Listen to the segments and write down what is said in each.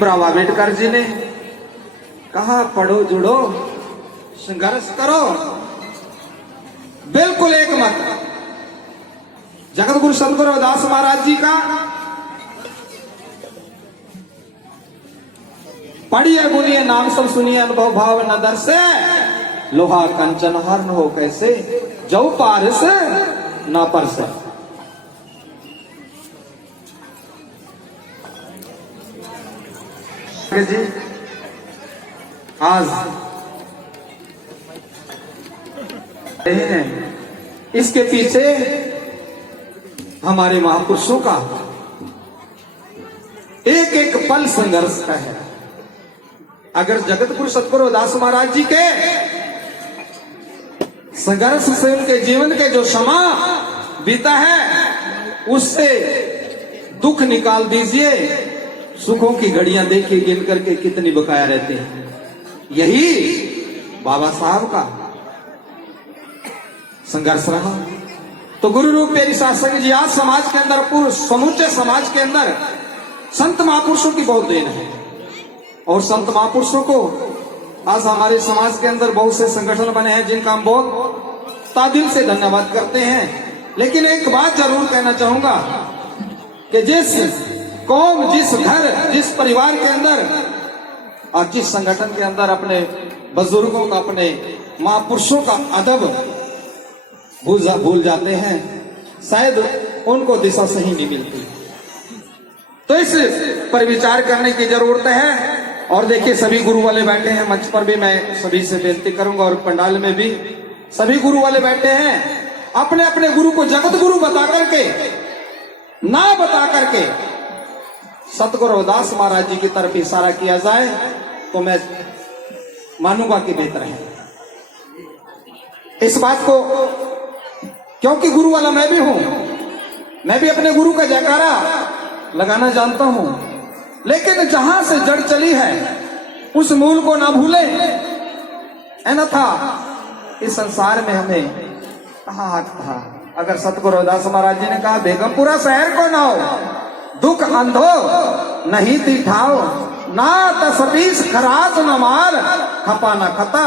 भीमराव आंबेडकर जी ने कहा, पढ़ो जुड़ो संघर्ष करो, बिल्कुल एक मत। जगत गुरु सतगुरु रविदास महाराज जी का पढ़िए गुनिए नाम सब सुनिए, अनुभव भाव न दर्शे, लोहा कंचन हर न हो कैसे, जो पारस न परसे। जी आज इसके पीछे हमारे महापुरुषों का एक एक पल संघर्ष का है। अगर जगत गुरु सतगुरु रविदास महाराज जी के संघर्ष से उनके जीवन के जो क्षमा बीता है उससे दुख निकाल दीजिए, सुखों की घड़ियां देखिए गिन करके कितनी बकाया रहते हैं। यही बाबा साहब का संघर्ष रहा। तो गुरु रूप मेरी शासक जी, आज समाज के अंदर, पूरे समूचे समाज के अंदर संत महापुरुषों की बहुत देन है। और संत महापुरुषों को आज हमारे समाज के अंदर बहुत से संगठन बने हैं जिनका हम बहुत तादिल से धन्यवाद करते हैं। लेकिन एक बात जरूर कहना चाहूंगा कि जिस कौम, जिस घर, जिस परिवार के अंदर और जिस संगठन के अंदर अपने बुजुर्गों का, अपने महापुरुषों का अदब भूल जाते हैं, शायद उनको दिशा सही नहीं मिलती। तो इस पर विचार करने की जरूरत है। और देखिए सभी गुरु वाले बैठे हैं मंच पर भी, मैं सभी से बेनती करूंगा, और पंडाल में भी सभी गुरु वाले बैठे हैं। अपने अपने गुरु को जगत गुरु बता करके, ना बता करके सतगुरु रविदास महाराज जी की तरफ इशारा किया जाए तो मैं मानूंगा कि बेहतर है। इस बात को, क्योंकि गुरु वाला मैं भी हूं, मैं भी अपने गुरु का जयकारा लगाना जानता हूं, लेकिन जहां से जड़ चली है उस मूल को ना भूले। अन्यथा इस संसार में हमें कहाँ हक था। अगर सतगुरु रविदास महाराज जी ने कहा, बेगमपुरा शहर को ना हो, दुख अंधो नहीं थी ठाओ, ना तसबीस खराज न मार, खपा न खता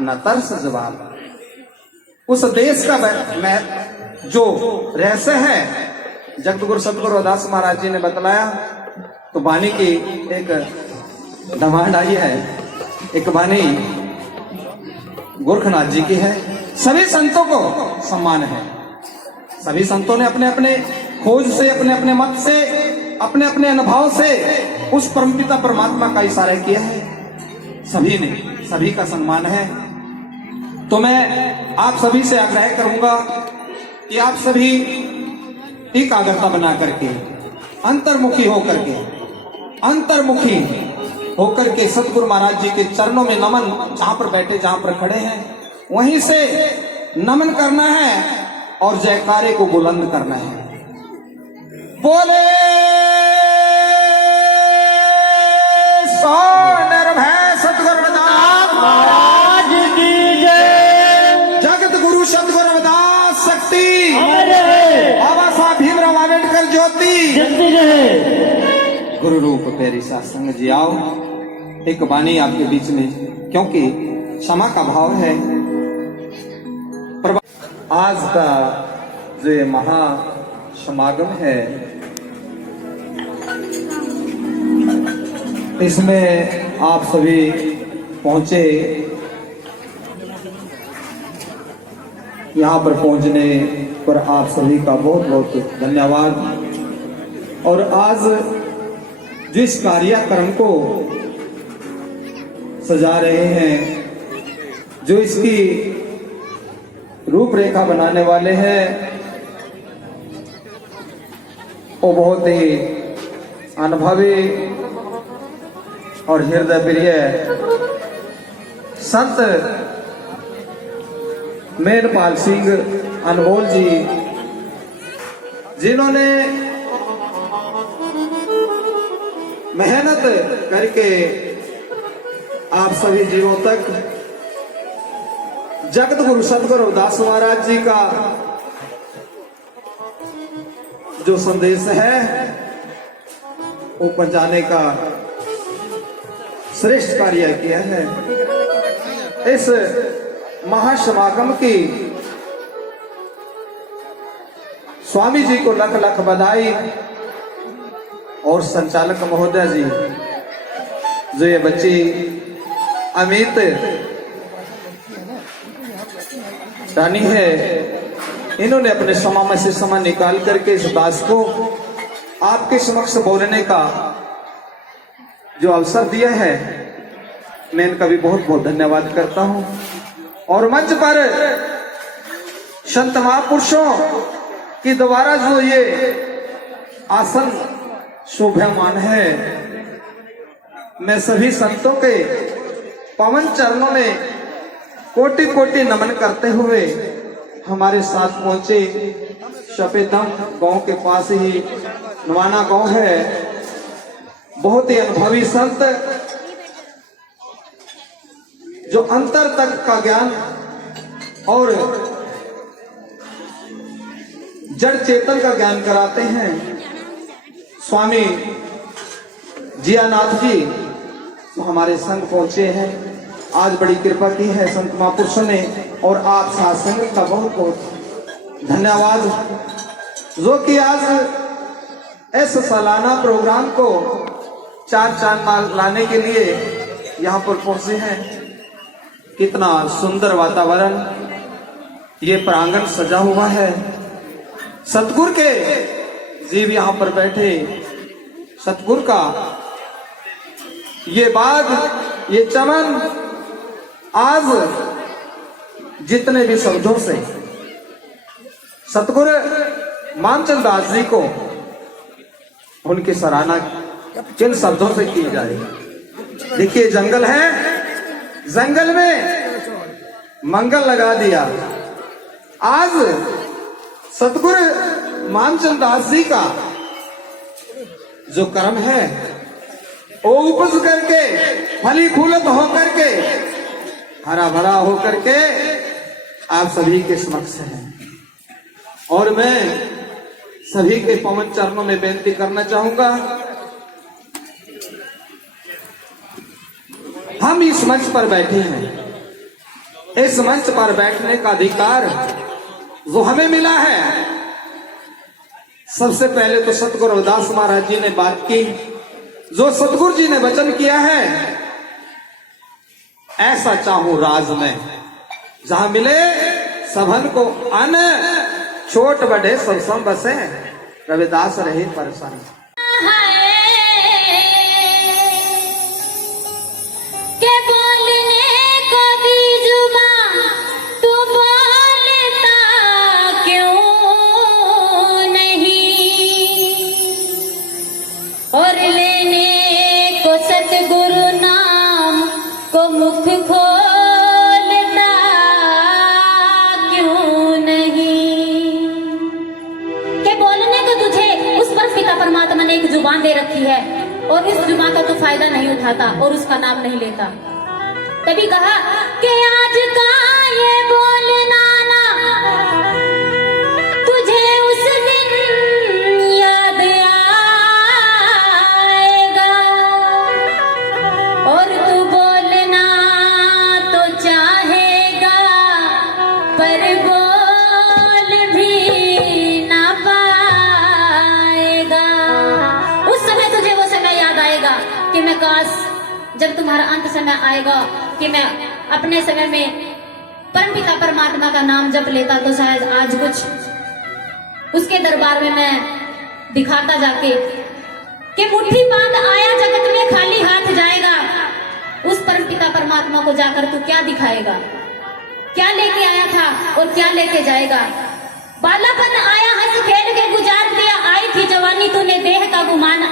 न तरस जवाब। उस देश का मैं जो रहस्य है जगत गुरु सतगुरु रविदास महाराज जी ने बतलाया। तो वाणी की एक डिमांड आई है, एक वाणी गोरखनाथ जी की है। सभी संतों को सम्मान है। सभी संतों ने अपने अपने खोज से, अपने अपने मत से, अपने अपने अनुभव से उस परमपिता परमात्मा का इशारा किया है। सभी ने, सभी का सम्मान है। तो मैं आप सभी से आग्रह करूंगा कि आप सभी एकाग्रता बना करके, अंतर्मुखी होकर के सतगुरु महाराज जी के चरणों में नमन, जहां पर बैठे, जहां पर खड़े हैं वहीं से नमन करना है और जयकारे को बुलंद करना है। बोले सो निर्भय सतगुरु रविदास महाराज की जय। जगत गुरु सतगुरु रविदास शक्ति, बाबा साहब भीमराव आंबेडकर ज्योति। गुरु रूप प्यारी सत्संग जी, आओ एक वाणी आपके बीच में, क्योंकि क्षमा का भाव है। आज का जो ये महा समागम है, इसमें आप सभी पहुंचे। यहाँ पर पहुंचने पर आप सभी का बहुत बहुत धन्यवाद। और आज जिस कार्यक्रम को सजा रहे हैं, जो इसकी रूपरेखा बनाने वाले हैं, वो बहुत ही अनुभवी और हृदय प्रिय संत मेनपाल सिंह अनमोल जी, जिन्होंने मेहनत करके आप सभी जीवों तक जगत गुरु सतगुरु रविदास महाराज जी का जो संदेश है वो पहुंचाने का श्रेष्ठ कार्य किया है। इस महासमागम की स्वामी जी को लख लख बधाई और संचालक महोदय जी जो ये बच्ची अमित रानी है, इन्होंने अपने समय में से समय निकाल करके इस दास को आपके समक्ष बोलने का जो अवसर दिया है, मैं इनका भी बहुत बहुत धन्यवाद करता हूं। और मंच पर संत महापुरुषों की द्वारा जो ये आसन शोभायमान है, मैं सभी संतों के पवन चरणों में कोटि कोटि नमन करते हुए हमारे साथ पहुंचे सफेदम गांव के पास ही नवाना गांव है, बहुत ही अनुभवी संत जो अंतर तक का ज्ञान और जड़ चेतन का ज्ञान कराते हैं। स्वामी जियानाथ जी तो हमारे संग पहुंचे हैं। आज बड़ी कृपा की है संत महापुरुषों ने, और आप साथ संगत का बहुत बहुत धन्यवाद जो कि आज इस सालाना प्रोग्राम को चार चांद लाने के लिए यहाँ पर पहुंचे हैं। कितना सुंदर वातावरण, ये प्रांगण सजा हुआ है। सतगुरु के जीव यहाँ पर बैठे, सतगुरु का ये बाग, ये चमन आज जितने भी शब्दों से सतगुरु मानचंद दास जी को उनकी सराहना किन शब्दों से की जाए। देखिए जंगल है, जंगल में मंगल लगा दिया। आज सतगुरु मानचंद दास जी का जो कर्म है वो उपज करके फली फूलत होकर के हरा भरा होकर के आप सभी के समक्ष है। और मैं सभी के पवन चरणों में बेनती करना चाहूंगा, हम इस मंच पर बैठे हैं, इस मंच पर बैठने का अधिकार जो हमें मिला है, सबसे पहले तो सतगुरु रविदास महाराज जी ने बात की, जो सतगुरु जी ने वचन किया है, ऐसा चाहूं राज में जहां मिले सबन को अन्न, छोट बड़े सब सम बसे, रविदास रहे परेशान। मुख खोलता क्यों नहीं, के बोलने को तुझे उस पर पिता परमात्मा ने एक जुबान दे रखी है, और इस जुबान का तू फायदा नहीं उठाता और उसका नाम नहीं लेता। तभी कहा कि आज का ये बोलना ना तुझे उस दिन याद आएगा, और तू बोलना तो चाहेगा पर बोल भी ना पाएगा। उस समय तुझे वो समय याद आएगा कि मैं काश जब तुम्हारा अंत समय आएगा कि मैं अपने समय में परमपिता परमात्मा का नाम जप लेता, तो शायद आज कुछ उसके दरबार में मैं दिखाता जाके कि मुट्ठी बांध आया जगत में खाली हाथ जाएगा। उस परमपिता परमात्मा को जाकर तू क्या दिखाएगा, क्या लेके आया था और क्या लेके जाएगा। बालापन आया हंस खेल के गुजार दिया, आई थी जवानी तूने देह का गुमान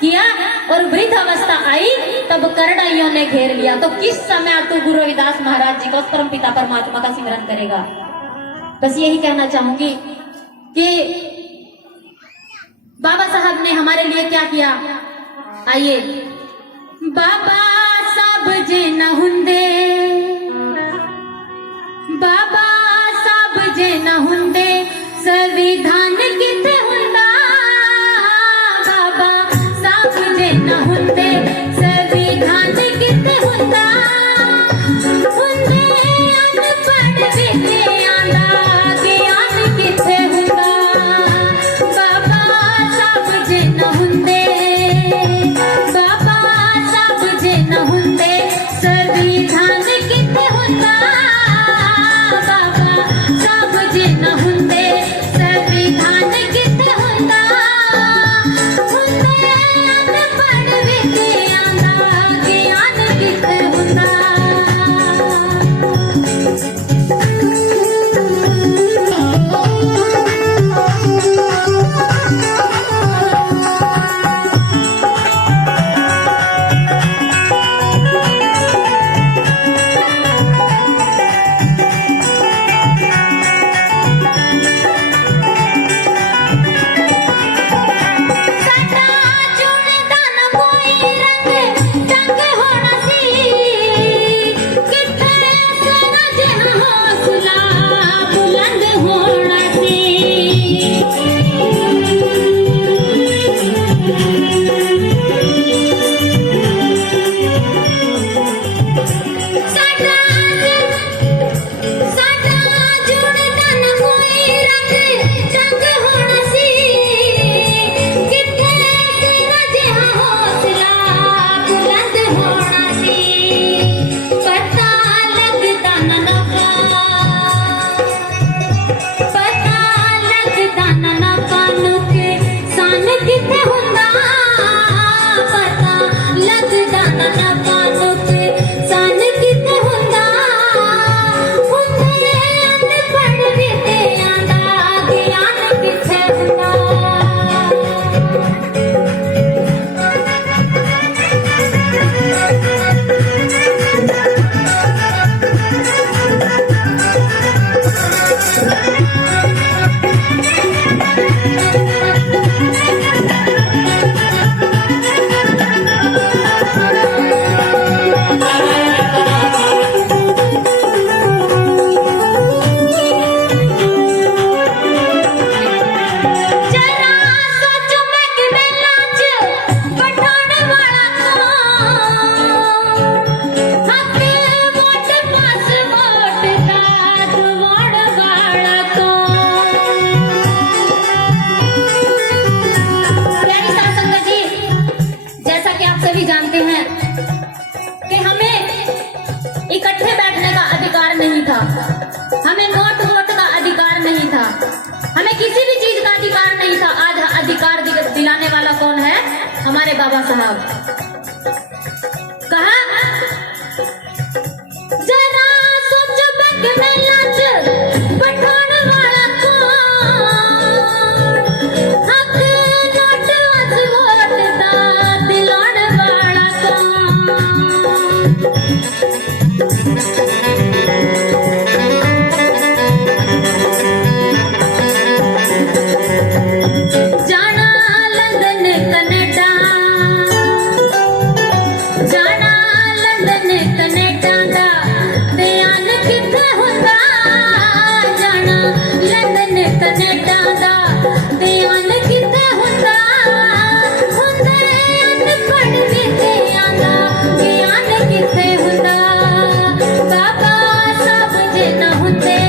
किया, और वृद्ध अवस्था आई तब करड़ाइयों ने घेर लिया। तो किस समय तू गुरु रविदास महाराज जी का, उस परम पिता परमात्मा का सिमरन करेगा। बस यही कहना चाहूंगी कि बाबा साहब ने हमारे लिए क्या किया। आइए, बाबा साहब जे न हुंदे, बाबा साहब जे न हुंदे संविधान किथे हुंदा, बाबा साहब जे न हुंदे संविधान किथे अधिकार दिलाने वाला कौन है? हमारे बाबा साहब। कहा जरा सोचो बैंक में नाच बैठाने वाला कौन, हक नोट आज वोट दा दिलाने वाला कौन। जाना लंदन कनेडा, जाना लंदन कनेडा दा ध्यान किथे हुंदा, जाना लंदन कनेडा दा ध्यान किथे हुंदा, हुंदे अनपढ़ विद्या दा ज्ञान किथे हुंदा, बाबा साहब जे ना हुंदे।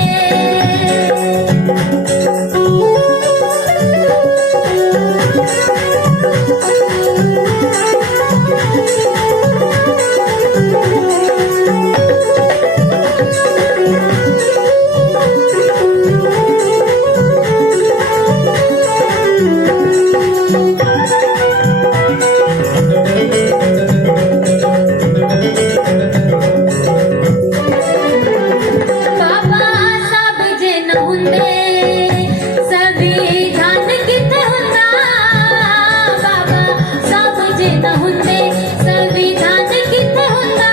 बाबा साहब जे न हुंदे संविधान किथे हुंदा, बाबा साहब जे न हुंदे संविधान किथे हुंदा,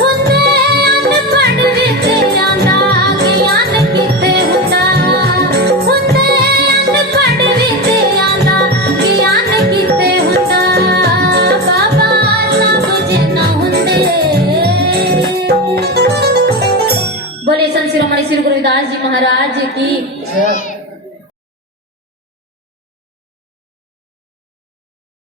हुंदे अनपढ़ विद्या दा ज्ञान किथे हुंदा, हुंदे अनपढ़ विद्या दा ज्ञान किथे हुंदा, बाबा साहब जे न हुंदे। बोले संत शिरोमणि श्री गुरुदास जी महाराज की।